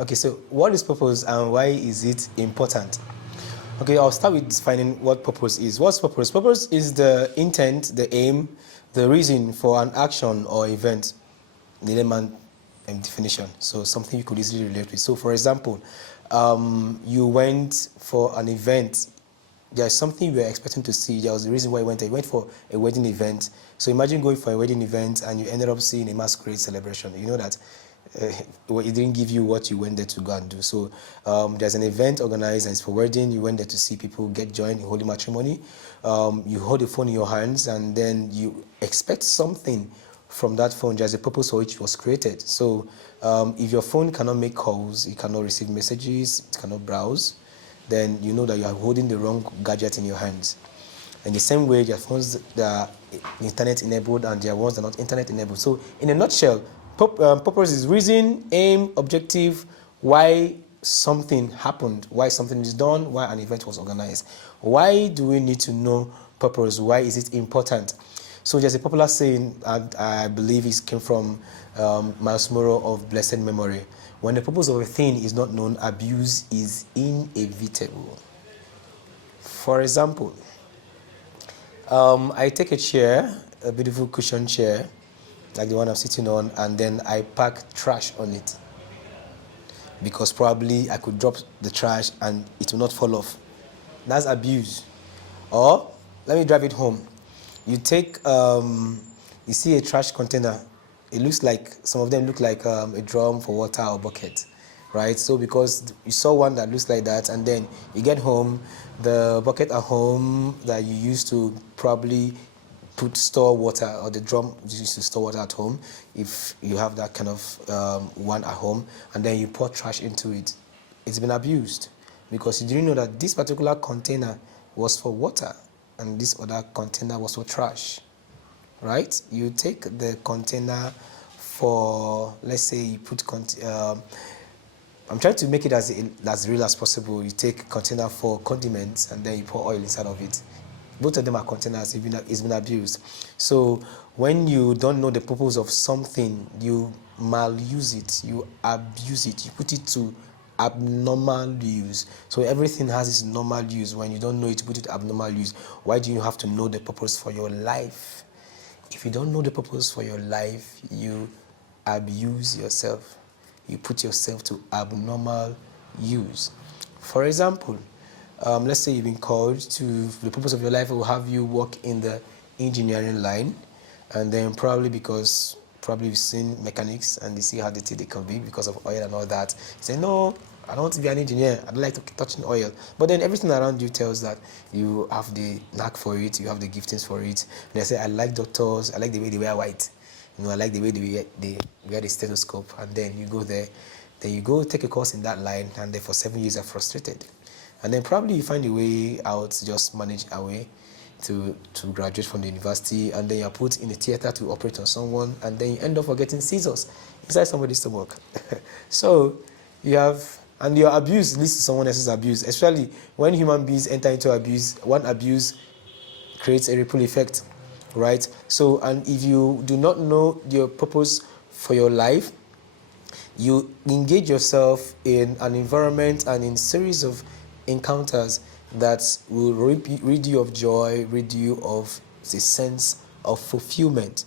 Okay, so what is purpose and why is it important? Okay, I'll start with defining what purpose is. What's purpose? Purpose is the intent, the aim, the reason for an action or event. The layman definition. So something you could easily relate with. So for example, you went for an event. There's something you were expecting to see. There was a reason why you went. You went for a wedding event. So imagine going for a wedding event and you ended up seeing a masquerade celebration. You know that it didn't give you what you went there to go and do. So there's an event organized and it's for wedding. You went there to see people get joined in holy matrimony. You hold the phone in your hands and then you expect something from that phone. There's a purpose for which it was created. So if your phone cannot make calls, it cannot receive messages, it cannot browse, then you know that you are holding the wrong gadget in your hands. In the same way, there are phones that are internet enabled and there are ones that are not internet enabled. So in a nutshell, purpose is reason, aim, objective, why something happened, why something is done, why an event was organized. Why do we need to know purpose? Why is it important? So there's a popular saying, and I believe it came from Miles Monroe of blessed memory. When the purpose of a thing is not known, abuse is inevitable. For example, I take a chair, a beautiful cushion chair, like the one I'm sitting on, and then I pack trash on it. Because probably I could drop the trash and it will not fall off. That's abuse. Or, let me drive it home. You take, you see a trash container. It looks like, some of them look like a drum for water or bucket, right? So because you saw one that looks like that, and then you get home, the bucket at home that you used to probably store water, or the drum you used to store water at home, if you have that kind of one at home, and then you pour trash into it, it's been abused because you didn't know that this particular container was for water and this other container was for trash. Right? You take the container for, let's say you put, I'm trying to make it as real as possible. You take a container for condiments and then you pour oil inside of it. Both of them are containers, it's been abused. So when you don't know the purpose of something, you maluse it, you abuse it, you put it to abnormal use. So everything has its normal use. When you don't know it, you put it to abnormal use. Why do you have to know the purpose for your life? If you don't know the purpose for your life, you abuse yourself. You put yourself to abnormal use. For example, let's say you've been called to, the purpose of your life will have you work in the engineering line, and then probably you've seen mechanics and you see how dirty they can be because of oil and all that. You say, no, I don't want to be an engineer. I don't like to touch oil. But then everything around you tells that you have the knack for it, you have the giftings for it. And I say, I like doctors, I like the way they wear white. I like the way they wear the stethoscope. And then you go there, then you go take a course in that line, and then for 7 years you're frustrated. And then probably you find a way out, just manage a way to graduate from the university, and then you're put in a theater to operate on someone, and then you end up getting scissors inside somebody's stomach. So you have, and your abuse leads to someone else's abuse, especially when human beings enter into abuse. One abuse creates a ripple effect, right? So, and if you do not know your purpose for your life, you engage yourself in an environment and in series of encounters that will rid you of joy, rid you of the sense of fulfillment.